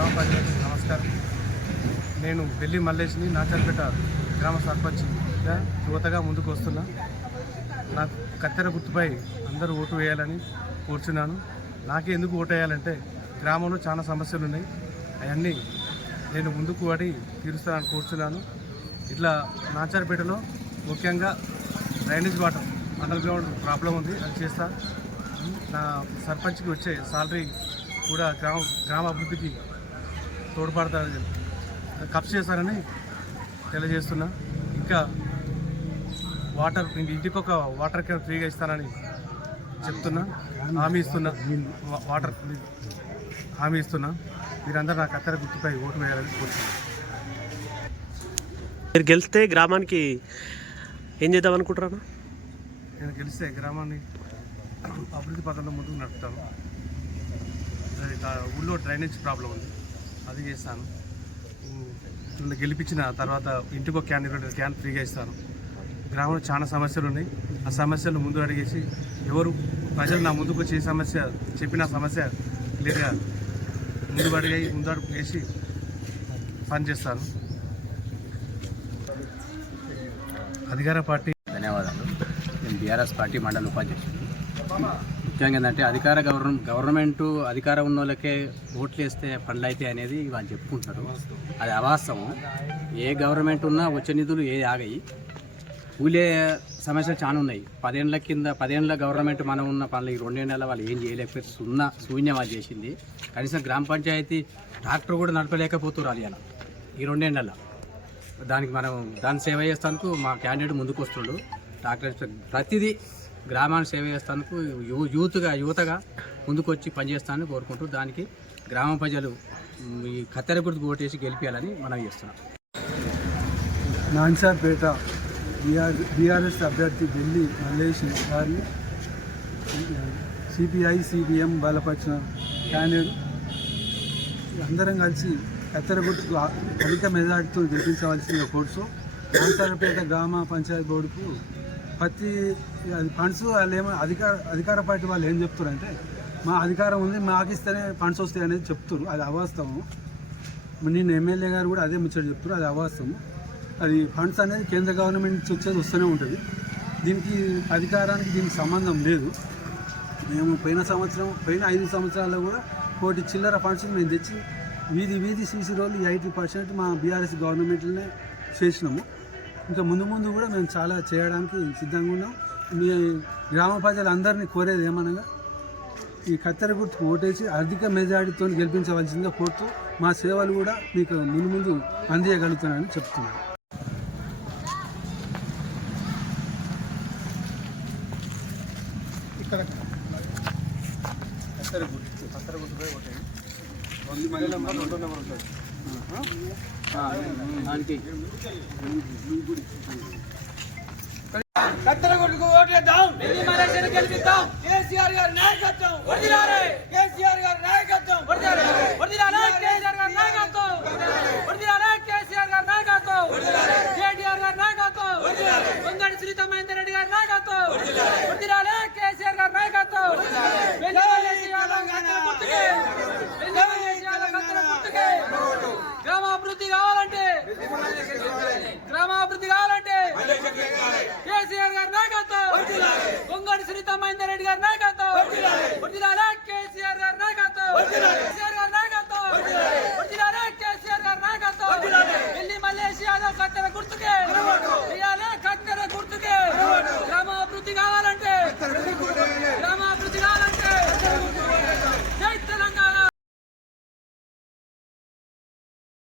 గ్రామ ప్రజలకు నమస్కారం. నేను బెల్లి మల్లేష్ని నాచర్పేట గ్రామ సర్పంచ్గా యువతగా ముందుకు వస్తున్నా. నాకు కత్తెర గుర్తుపై అందరూ ఓటు వేయాలని కోరుచున్నాను. నాకే ఎందుకు ఓటు వేయాలంటే గ్రామంలో చాలా సమస్యలు ఉన్నాయి, అవన్నీ నేను ముందుకు పడి తీరుస్తానని కోరుచున్నాను. ఇట్లా నాచార్పేటలో ముఖ్యంగా drainage water under ground problem ఉంది, అది చేస్తా. నా సర్పంచ్కి వచ్చే సాలరీ కూడా గ్రామ అభివృద్ధికి తోడ్పడతారని ఖర్చు చేస్తారని తెలియజేస్తున్నా. ఇంకా ఇంటికి ఒక వాటర్ క్యాన్ ఫ్రీగా ఇస్తానని చెప్తున్నా, హామీ ఇస్తున్నా. మీరందరూ నా కత్తెర గుర్తుపై ఓటు వేయాలని కోరుతున్నాను. మీరు గెలిస్తే గ్రామానికి ఏం చేద్దాం అనుకుంటున్నాను? నేను గెలిస్తే గ్రామాన్ని అభివృద్ధి పథంలో ముందుకు నడుపుతాను. ఊళ్ళో డ్రైనేజ్ ప్రాబ్లం ఉంది, అది చేస్తాను. గెలిపించిన తర్వాత ఇంటికి ఒక క్యాన్ ఫ్రీగా ఇస్తాను. గ్రామంలో చాలా సమస్యలు ఉన్నాయి, ఆ సమస్యలు ముందు అడిగేసి ప్రజలు నా ముందుకు వచ్చి చెప్పిన సమస్య క్లియర్గా ముందు అడుగు వేసి పనిచేస్తాను. అధికార పార్టీ ధన్యవాదాలు. నేను బీఆర్ఎస్ పార్టీ మండల ఉపాధ్యక్షుడు. ముఖ్యంగా ఏంటంటే గవర్నమెంట్ అధికారం ఉన్న వాళ్ళకే ఓట్లు వేస్తే పనులు అయితే అనేది వాళ్ళు చెప్పుకుంటారు, అది అవాస్తవం. ఏ గవర్నమెంట్ ఉన్నా వచ్చే నిధులు ఆగాయి. ఊళ్ళే సమస్యలు చాలా ఉన్నాయి. 10 ఏళ్ళ గవర్నమెంట్ మనం ఉన్న పనులు 2 ఏళ్ళ వాళ్ళు ఏం చేయలేకపోతే శూన్యం వాళ్ళు చేసింది. కనీసం గ్రామ పంచాయతీ ట్రాక్టర్ కూడా నడపలేకపోతున్నారు అలా ఈ 2 ఏళ్ళ. దాన్ని సేవ చేస్తానికి మా క్యాండిడేట్ ముందుకు వస్తుండు. ట్రాక్టర్ ప్రతిదీ గ్రామాన్ని సేవ చేస్తానికి యువతగా ముందుకు వచ్చి పనిచేస్తానని కోరుకుంటూ దానికి గ్రామ ప్రజలు ఈ కత్తెర గుర్తుకు ఓటేసి గెలిపించాలని మనం చేస్తున్నాం. నాన్సార్పేట బీఆర్ఎస్ అభ్యర్థి బెల్లి మల్లేష్ గారిని సిపిఐ సిపిఎం బలపరిచిన క్యాండిడేట్ అందరం కలిసి కత్తెర గుర్తుకు అధిక మెజార్టీతో గెలిపించవలసిన కోర్సు. నాన్సార్పేట గ్రామ పంచాయతీ బోర్డుకు ఫండ్స్ వాళ్ళు అధికార పార్టీ వాళ్ళు ఏం చెప్తారంటే మా అధికారం ఉంది, మాకు ఇస్తేనే ఫండ్స్ వస్తాయి అనేది చెప్తారు, అది అవాస్తవం. నిన్న ఎమ్మెల్యే గారు కూడా అదే ముచ్చట చెప్తారు, అది అవాస్తవం. అది ఫండ్స్ అనేది కేంద్ర గవర్నమెంట్ నుంచి వచ్చేది వస్తూనే ఉంటుంది. దీనికి అధికారానికి దీనికి సంబంధం లేదు. మేము పోయిన 5 సంవత్సరాల్లో కూడా 1 కోటి చిల్లర ఫండ్స్ మేము తెచ్చి వీధి సీసీ రోడ్లు 80% మా బీఆర్ఎస్ గవర్నమెంట్లోనే చేసినాము. ఇంకా ముందు కూడా మేము చాలా చేయడానికి సిద్ధంగా ఉన్నాం. మీ గ్రామ ప్రజలందరినీ కోరేది ఏమనగా ఈ కత్తెర గుర్తుకు ఓటేసి అధిక మెజారిటీతో గెలిపించవలసిందిగా కోరుతూ మా సేవలు కూడా మీకు ముందు అందియగలుగుతానని చెప్తున్నాను. ఇక్కడ కత్తెర గుర్తుపై ఓటే 2 నెంబర్ ఉంటుంది. కత్తెర గుర్తుకు ఓటేద్దాం, బెల్లి మల్లేష్ని గెలిపిద్దాం. కేసీఆర్ గారి నాయకత్వం వర్ధిల్లాలి, కేసీఆర్ గారి నాయకత్వం వర్ధిల్లాలి, కేసీఆర్ గారి నాయకత్వం వర్ధిల్లాలి, కేసీఆర్ గారి నాయకత్వం వర్ధిల్లాలి, కేటీఆర్ గారి నాయకత్వం వర్ధిల్లాలి, కొంగడి శ్రీత మహేందర్ రెడ్డి గారి నాయకత్వం వర్ధిల్లాలి, కేసీఆర్ గారి నాయకత్వం బెల్లి మల్లేష్ యాదవ్ కత్తెర గుర్తుకే, బెల్లి మల్లేష్ యాదవ్ కత్తెర గుర్తుకే. గ్రామాభివృద్ధి కావాలంటే కేసీఆర్ గారి నాయకత్వం, కొంగడి శ్రీత మహేందర్ రెడ్డి గారి నాయకత్వం.